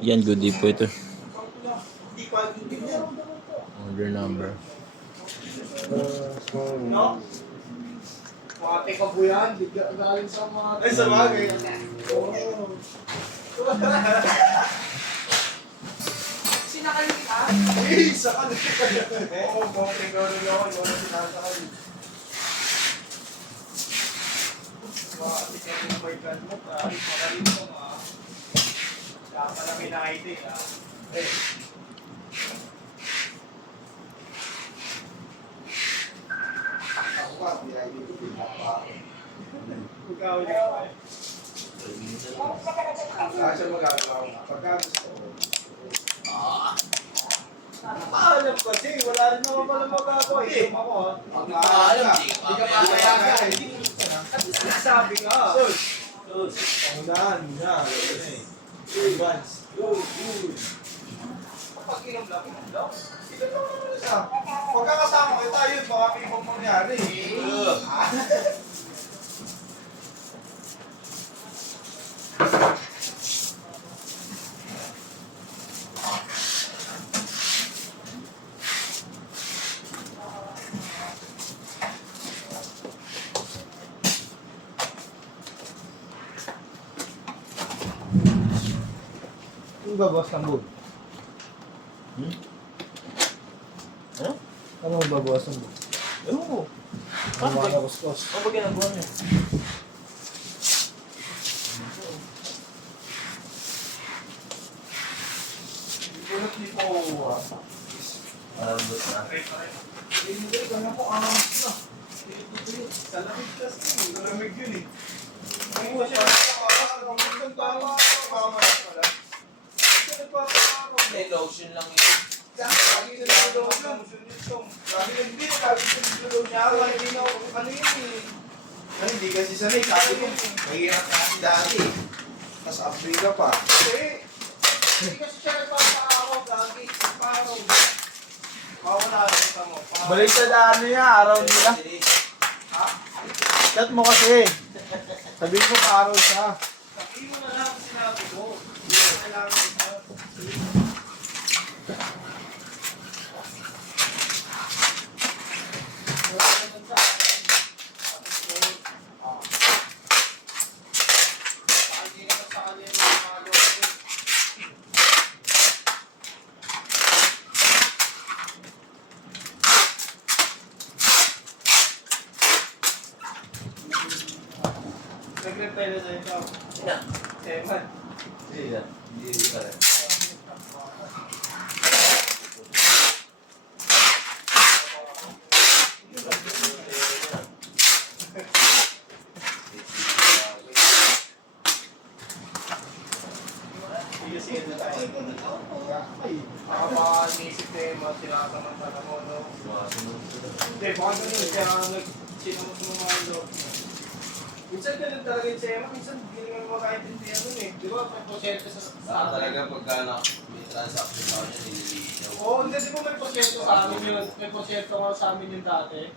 Yan, good day po ito. Hindi pa din yan. Order number. No? Pati ka po yan, bigyan galing sa mga... Ay, sa bagay. Oo. Sinakalit ka? Eh, sa kanila. Oo, buti gano'n yun. Wala sinasakal. Pati ka yung may ganmot, ah. Magaling mo, ah. Kaya pala may na-ID, ah. Eh. Ako ka, may ID ko, pinapa ako. Ikaw yun. Siya magagawa ko nga. Pagka gusto ko. Paalam kasi, wala rin naman pala magagawa. Isip ako, ha? Pag paalam, hindi ka papayagan. At sinasabi ka. Pangunahan, na. Advance. Kapag inom lang. Ito naman siya. Pagkakasama kayo tayo, baka may ibang mangyari. Ano ba, boss ng boot? Ano? Ano ba, boss ng boot? Ewan ko. Ano ba na kustos? Ano ba ginagawa niya? Ulit ni po. Malambot na. Hindi, kanya po angas na. Sa lamig kasi, malamig yun eh. Ngayon mo siya, ang gandang tama, pamamas pala. Kasi nagpapakaroon. May lotion lang yun. Lagi na nalulong siya, musunitong. Lagi na hindi, lagi na nalulong niya. Hindi na ako kanina eh. Hindi kasi sanay, sabi ko, mahirap na kasi dati. Tapos Africa pa. Hindi kasi siya nagpapakaroon, lagi nagpapakaroon. Mawala rin sa mo. Balik sa daan niya, araw nila. Ha? Chat mo kasi. Sabihin ko araw siya. Sabihin mo na lang ang sinabi ko. Hindi ko kailangan ito. Nag-reply na sa ito. Sina? Seven. Hindi yan. Hindi pa rin. Baka nisip tema, tinasamantala mo, no? Hindi, baka ganun, kaya nag-sinamot mo mga loob mo. Minsan ganun talaga yung tema, minsan hindi naman makaintindihan nun eh. Di ba, may porsyento sa... Talaga pagka may transaction sa kanya, nililinaw. Oo, hindi, di ba may porsyento sa amin yun? May porsyento nga sa amin yun dati.